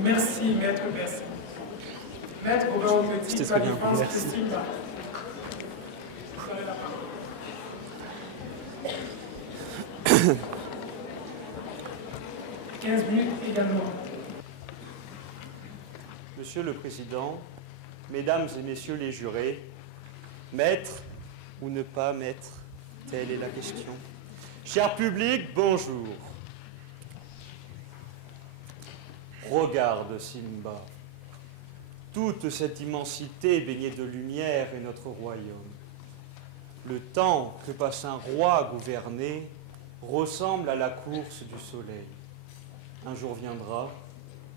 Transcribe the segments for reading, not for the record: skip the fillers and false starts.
Merci, Maître Bercy. Maître Robert Petit, la défense de Simba. Vous avez la parole. 15 minutes également. Monsieur le Président, Mesdames et Messieurs les jurés, maître ou ne pas maître, telle est la question. Cher public, bonjour. Regarde, Simba. Toute cette immensité baignée de lumière est notre royaume. Le temps que passe un roi à gouverner ressemble à la course du soleil. Un jour viendra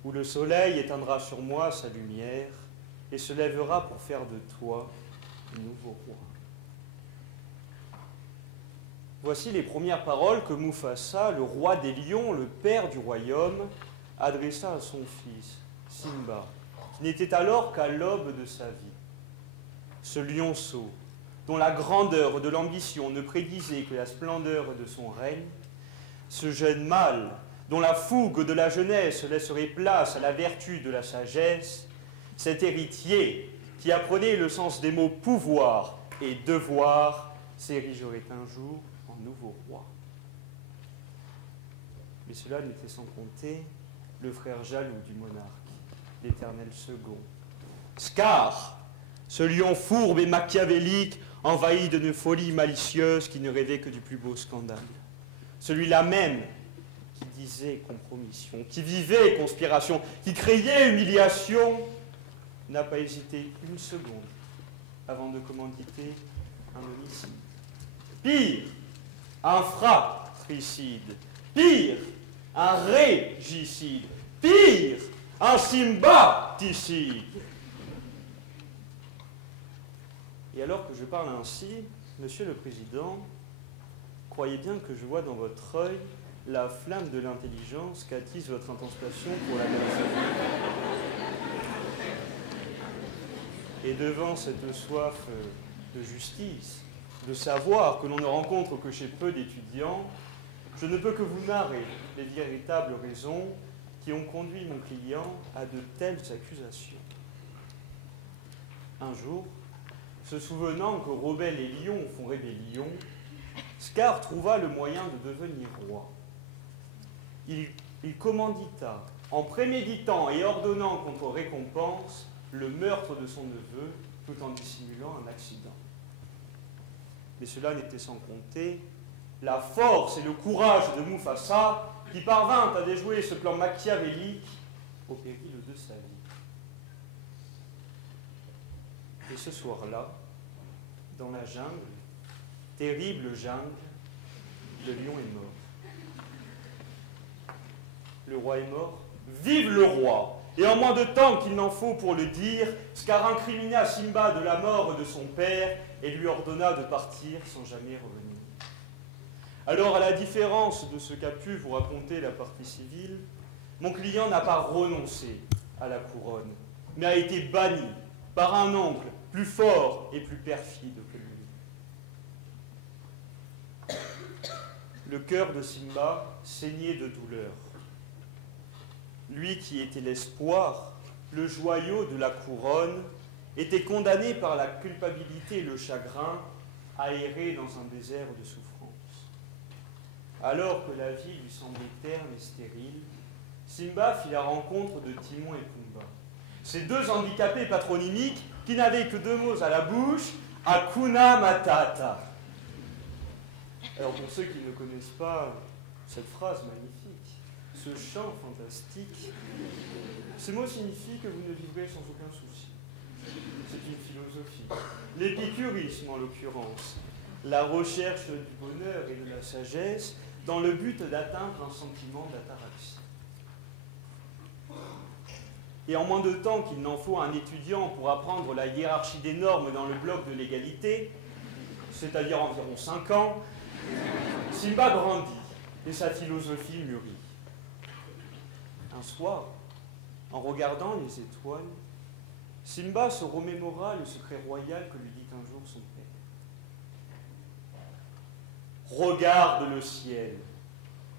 où le soleil éteindra sur moi sa lumière et se lèvera pour faire de toi un nouveau roi. Voici les premières paroles que Mufasa, le roi des lions, le père du royaume, adressa à son fils, Simba, qui n'était alors qu'à l'aube de sa vie. Ce lionceau, dont la grandeur de l'ambition ne prédisait que la splendeur de son règne, ce jeune mâle, dont la fougue de la jeunesse laisserait place à la vertu de la sagesse, cet héritier qui apprenait le sens des mots pouvoir et devoir, s'érigerait un jour en nouveau roi. Mais cela n'était sans compter le frère jaloux du monarque, l'Éternel second. Scar, ce lion fourbe et machiavélique, envahi d'une folie malicieuse qui ne rêvait que du plus beau scandale. Celui-là même qui disait compromission, qui vivait conspiration, qui criait humiliation, n'a pas hésité une seconde avant de commanditer un homicide. Pire, un fratricide. Pire, un régicide. Pire, un simbaticide. Et alors que je parle ainsi, Monsieur le Président, croyez bien que je vois dans votre œil la flamme de l'intelligence qu'attise votre intense passion pour la personne. Et devant cette soif de justice, de savoir que l'on ne rencontre que chez peu d'étudiants, je ne peux que vous narrer les véritables raisons qui ont conduit mon client à de telles accusations. Un jour, se souvenant que Robel et Lion font rébellion, Scar trouva le moyen de devenir roi. Il commandita, en préméditant et ordonnant contre récompense, le meurtre de son neveu, tout en dissimulant un accident. Mais cela n'était sans compter la force et le courage de Mufasa, qui parvint à déjouer ce plan machiavélique au péril de sa vie. Et ce soir-là, dans la jungle, terrible jungle, le lion est mort. Le roi est mort. Vive le roi! Et en moins de temps qu'il n'en faut pour le dire, Scar incrimina Simba de la mort de son père et lui ordonna de partir sans jamais revenir. Alors, à la différence de ce qu'a pu vous raconter la partie civile, mon client n'a pas renoncé à la couronne, mais a été banni par un oncle plus fort et plus perfide que lui. Le cœur de Simba saignait de douleur. Lui qui était l'espoir, le joyau de la couronne, était condamné par la culpabilité et le chagrin à errer dans un désert de souffrance. Alors que la vie lui semblait terne et stérile, Simba fit la rencontre de Timon et Pumba, ces deux handicapés patronymiques qui n'avaient que deux mots à la bouche, Hakuna Matata. Alors pour ceux qui ne connaissent pas cette phrase magnifique, ce chant fantastique, ces mots signifient que vous ne vivrez sans aucun souci. C'est une philosophie. L'épicurisme en l'occurrence, la recherche du bonheur et de la sagesse dans le but d'atteindre un sentiment d'ataraxie. Et en moins de temps qu'il n'en faut à un étudiant pour apprendre la hiérarchie des normes dans le bloc de l'égalité, c'est-à-dire environ 5 ans, Simba grandit et sa philosophie mûrit. Un soir, en regardant les étoiles, Simba se remémora le secret royal que lui dit un jour son père. Regarde le ciel.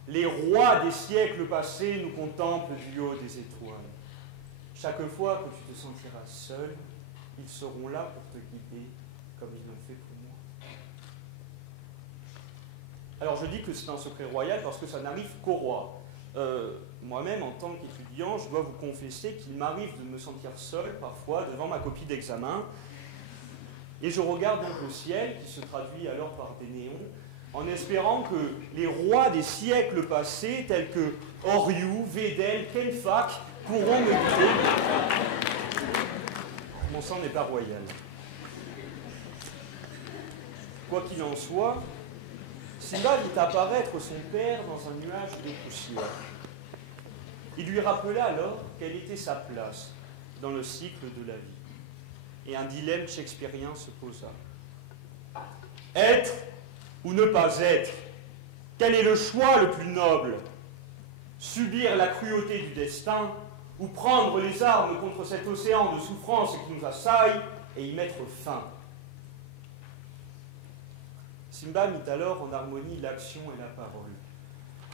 Les rois des siècles passés nous contemplent du haut des étoiles. Chaque fois que tu te sentiras seul, ils seront là pour te guider, comme ils l'ont fait pour moi. Alors je dis que c'est un secret royal parce que ça n'arrive qu'au roi. Moi-même, en tant qu'étudiant, je dois vous confesser qu'il m'arrive de me sentir seul parfois devant ma copie d'examen. Et je regarde donc le ciel, qui se traduit alors par des néons, en espérant que les rois des siècles passés, tels que Oriou, Védel, Kenfak, pourront me guider. Mon sang n'est pas royal. Quoi qu'il en soit, Simba vit apparaître son père dans un nuage de poussière. Il lui rappela alors quelle était sa place dans le cycle de la vie. Et un dilemme shakespearien se posa. Être ou ne pas être? Quel est le choix le plus noble? Subir la cruauté du destin ou prendre les armes contre cet océan de souffrance qui nous assaille et y mettre fin? Simba mit alors en harmonie l'action et la parole,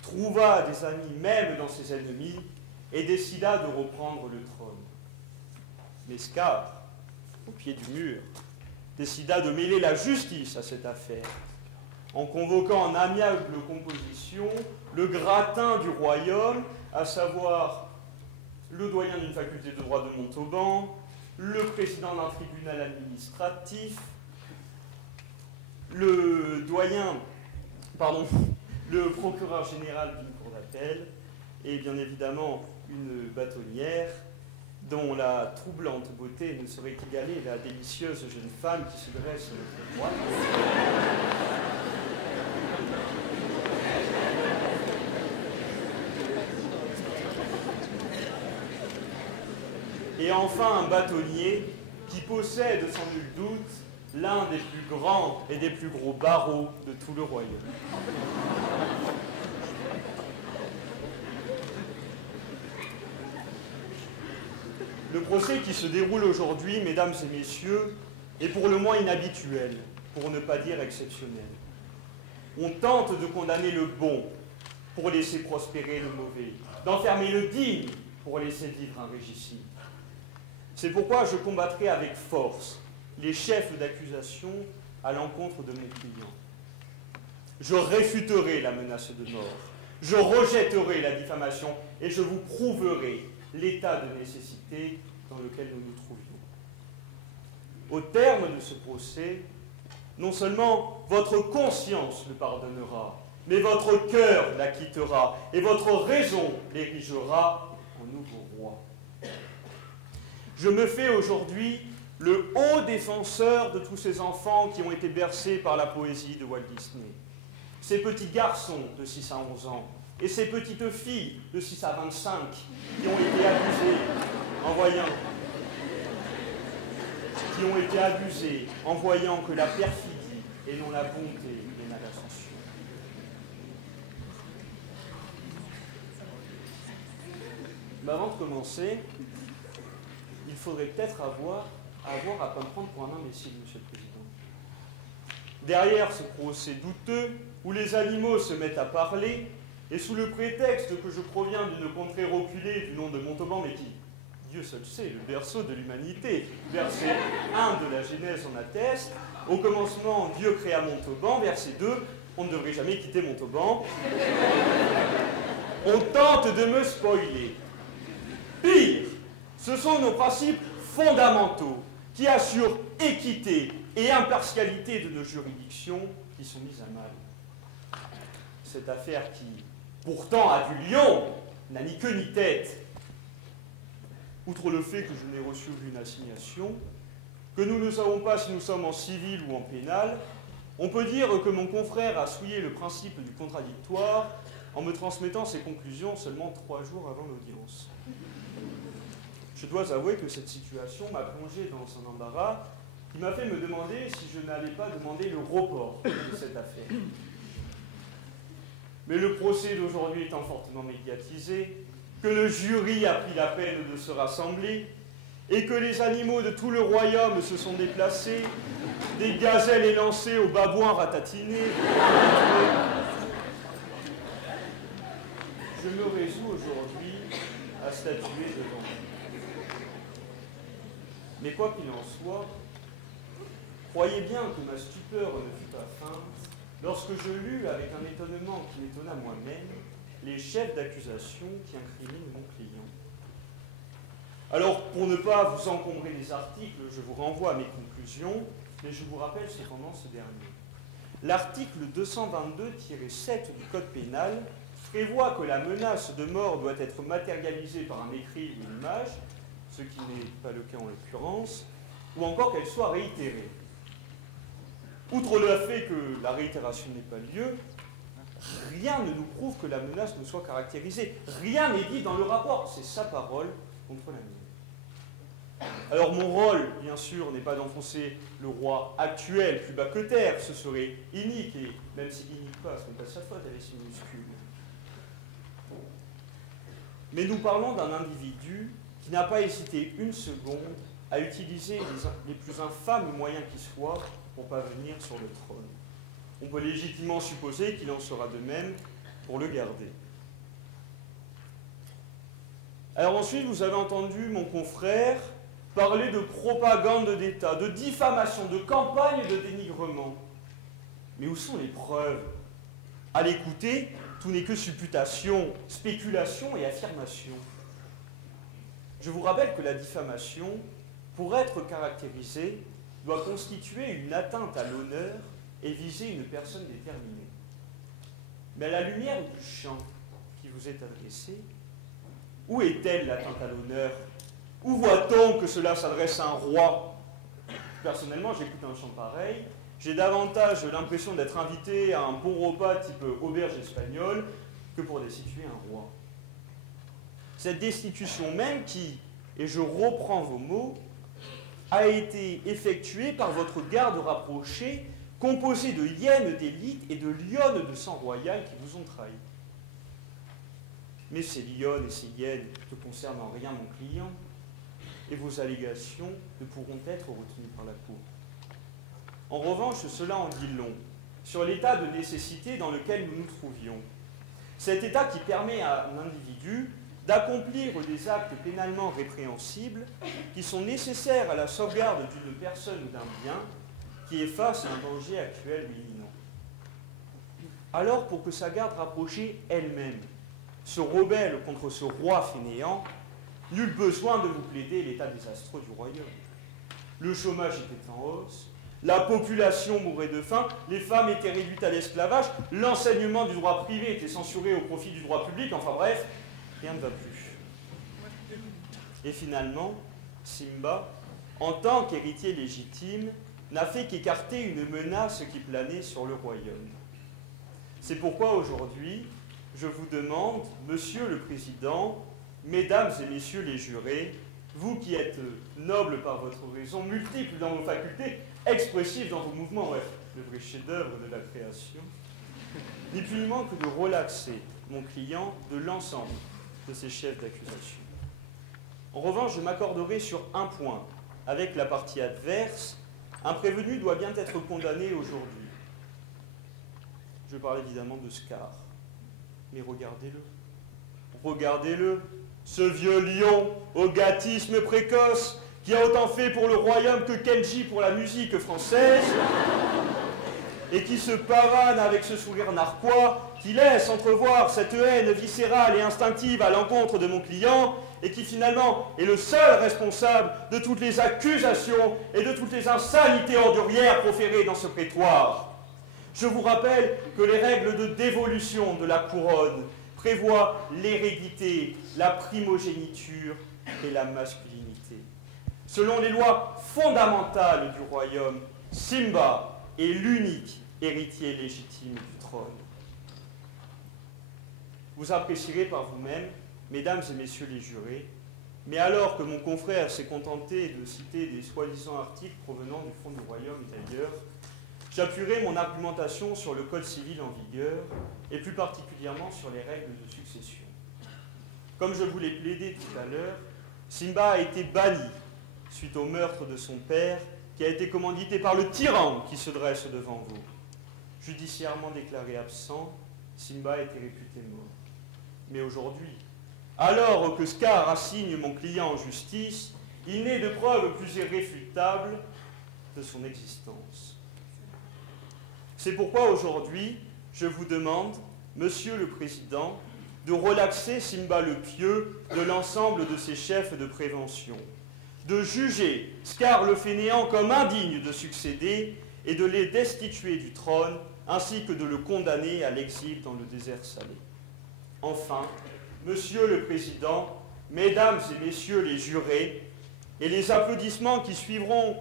trouva des amis même dans ses ennemis et décida de reprendre le trône. Mais Scar, au pied du mur, décida de mêler la justice à cette affaire, en convoquant en amiable composition le gratin du royaume, à savoir le doyen d'une faculté de droit de Montauban, le président d'un tribunal administratif, le procureur général d'une cour d'appel, et bien évidemment une bâtonnière, dont la troublante beauté ne saurait qu'égaler la délicieuse jeune femme qui se dresse à notre droite. Et enfin un bâtonnier qui possède sans nul doute l'un des plus grands et des plus gros barreaux de tout le royaume. Le procès qui se déroule aujourd'hui, mesdames et messieurs, est pour le moins inhabituel, pour ne pas dire exceptionnel. On tente de condamner le bon pour laisser prospérer le mauvais, d'enfermer le digne pour laisser vivre un régicide. C'est pourquoi je combattrai avec force les chefs d'accusation à l'encontre de mon client. Je réfuterai la menace de mort, je rejetterai la diffamation et je vous prouverai l'état de nécessité dans lequel nous nous trouvions. Au terme de ce procès, non seulement votre conscience le pardonnera, mais votre cœur l'acquittera et votre raison l'érigera en nouveau roi. Je me fais aujourd'hui le haut défenseur de tous ces enfants qui ont été bercés par la poésie de Walt Disney. Ces petits garçons de 6 à 11 ans et ces petites filles de 6 à 25 qui ont été abusées en voyant que la perfidie et non la bonté mènent à l'ascension. Mais avant de commencer, il faudrait peut-être avoir à pas me prendre pour un imbécile, Monsieur le Président. Derrière ce procès douteux, où les animaux se mettent à parler, et sous le prétexte que je proviens d'une contrée reculée du nom de Montauban, mais qui, Dieu seul sait, le berceau de l'humanité, verset 1 de la Genèse en atteste, au commencement, Dieu créa Montauban, verset 2, on ne devrait jamais quitter Montauban. On tente de me spoiler. Pire, ce sont nos principes fondamentaux qui assurent équité et impartialité de nos juridictions qui sont mises à mal. Cette affaire qui, pourtant, a du lion, n'a ni queue ni tête. Outre le fait que je n'ai reçu aucune assignation, que nous ne savons pas si nous sommes en civil ou en pénal, on peut dire que mon confrère a souillé le principe du contradictoire en me transmettant ses conclusions seulement 3 jours avant l'audience. Je dois avouer que cette situation m'a plongé dans un embarras qui m'a fait me demander si je n'allais pas demander le report de cette affaire. Mais le procès d'aujourd'hui étant fortement médiatisé, que le jury a pris la peine de se rassembler, et que les animaux de tout le royaume se sont déplacés, des gazelles élancées aux babouins ratatinés, je me résous aujourd'hui à statuer devant vous. Mais quoi qu'il en soit, croyez bien que ma stupeur ne fut pas feinte lorsque je lus, avec un étonnement qui m'étonna moi-même, les chefs d'accusation qui incriminent mon client. Alors, pour ne pas vous encombrer des articles, je vous renvoie à mes conclusions, mais je vous rappelle cependant ce dernier. L'article 222-7 du Code pénal prévoit que la menace de mort doit être matérialisée par un écrit ou une image, ce qui n'est pas le cas en l'occurrence, ou encore qu'elle soit réitérée. Outre le fait que la réitération n'ait pas lieu, rien ne nous prouve que la menace ne soit caractérisée. Rien n'est dit dans le rapport. C'est sa parole contre la mienne. Alors mon rôle, bien sûr, n'est pas d'enfoncer le roi actuel plus bas que terre. Ce serait inique, et même si inique pas, ce n'est pas sa faute, elle est si minuscule. Mais nous parlons d'un individu qui n'a pas hésité une seconde à utiliser les plus infâmes moyens qui soient pour parvenir sur le trône. On peut légitimement supposer qu'il en sera de même pour le garder. Alors ensuite, vous avez entendu mon confrère parler de propagande d'État, de diffamation, de campagne de dénigrement. Mais où sont les preuves? À l'écouter, tout n'est que supputation, spéculation et affirmation. Je vous rappelle que la diffamation, pour être caractérisée, doit constituer une atteinte à l'honneur et viser une personne déterminée. Mais à la lumière du chant qui vous est adressé, où est-elle l'atteinte à l'honneur? Où voit-on que cela s'adresse à un roi? Personnellement, j'écoute un chant pareil, j'ai davantage l'impression d'être invité à un bon repas type auberge espagnole que pour destituer un roi. Cette destitution même qui, et je reprends vos mots, a été effectuée par votre garde rapprochée, composée de hyènes d'élite et de lionnes de sang royal qui vous ont trahi. Mais ces lionnes et ces hyènes ne concernent en rien mon client, et vos allégations ne pourront être retenues par la Cour. En revanche, cela en dit long sur l'état de nécessité dans lequel nous nous trouvions. Cet état qui permet à un individu d'accomplir des actes pénalement répréhensibles qui sont nécessaires à la sauvegarde d'une personne ou d'un bien qui est face à un danger actuel ou imminent. Alors, pour que sa garde rapprochée elle-même se rebelle contre ce roi fainéant, nul besoin de vous plaider l'état désastreux du royaume. Le chômage était en hausse, la population mourait de faim, les femmes étaient réduites à l'esclavage, l'enseignement du droit privé était censuré au profit du droit public, enfin bref, rien ne va plus. Et finalement, Simba, en tant qu'héritier légitime, n'a fait qu'écarter une menace qui planait sur le royaume. C'est pourquoi aujourd'hui, je vous demande, Monsieur le Président, Mesdames et Messieurs les jurés, vous qui êtes nobles par votre raison, multiples dans vos facultés, expressifs dans vos mouvements, bref, le vrai chef-d'œuvre de la création, ni plus ni moins que de relaxer mon client de l'ensemble de ses chefs d'accusation. En revanche, je m'accorderai sur un point. Avec la partie adverse, un prévenu doit bien être condamné aujourd'hui. Je parle évidemment de Scar. Mais regardez-le. Regardez-le, ce vieux lion au gâtisme précoce qui a autant fait pour le royaume que Kenji pour la musique française et qui se pavane avec ce sourire narquois qui laisse entrevoir cette haine viscérale et instinctive à l'encontre de mon client et qui finalement est le seul responsable de toutes les accusations et de toutes les insanités ordurières proférées dans ce prétoire. Je vous rappelle que les règles de dévolution de la couronne prévoient l'hérédité, la primogéniture et la masculinité. Selon les lois fondamentales du royaume, Simba est l'unique héritier légitime du trône. Vous apprécierez par vous-même, mesdames et messieurs les jurés, mais alors que mon confrère s'est contenté de citer des soi-disant articles provenant du fond du royaume et d'ailleurs, j'appuierai mon argumentation sur le code civil en vigueur, et plus particulièrement sur les règles de succession. Comme je vous l'ai plaidé tout à l'heure, Simba a été banni suite au meurtre de son père, qui a été commandité par le tyran qui se dresse devant vous. Judiciairement déclaré absent, Simba a été réputé mort. Mais aujourd'hui, alors que Scar assigne mon client en justice, il n'est de preuve plus irréfutable de son existence. C'est pourquoi aujourd'hui, je vous demande, Monsieur le Président, de relaxer Simba le Pieux de l'ensemble de ses chefs de prévention, de juger Scar le Fainéant comme indigne de succéder et de les destituer du trône, ainsi que de le condamner à l'exil dans le désert salé. Enfin, Monsieur le Président, Mesdames et Messieurs les jurés, et les applaudissements qui suivront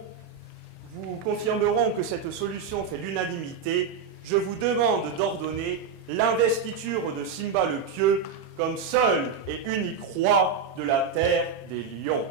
vous confirmeront que cette solution fait l'unanimité, je vous demande d'ordonner l'investiture de Simba le Pieux comme seul et unique roi de la terre des lions.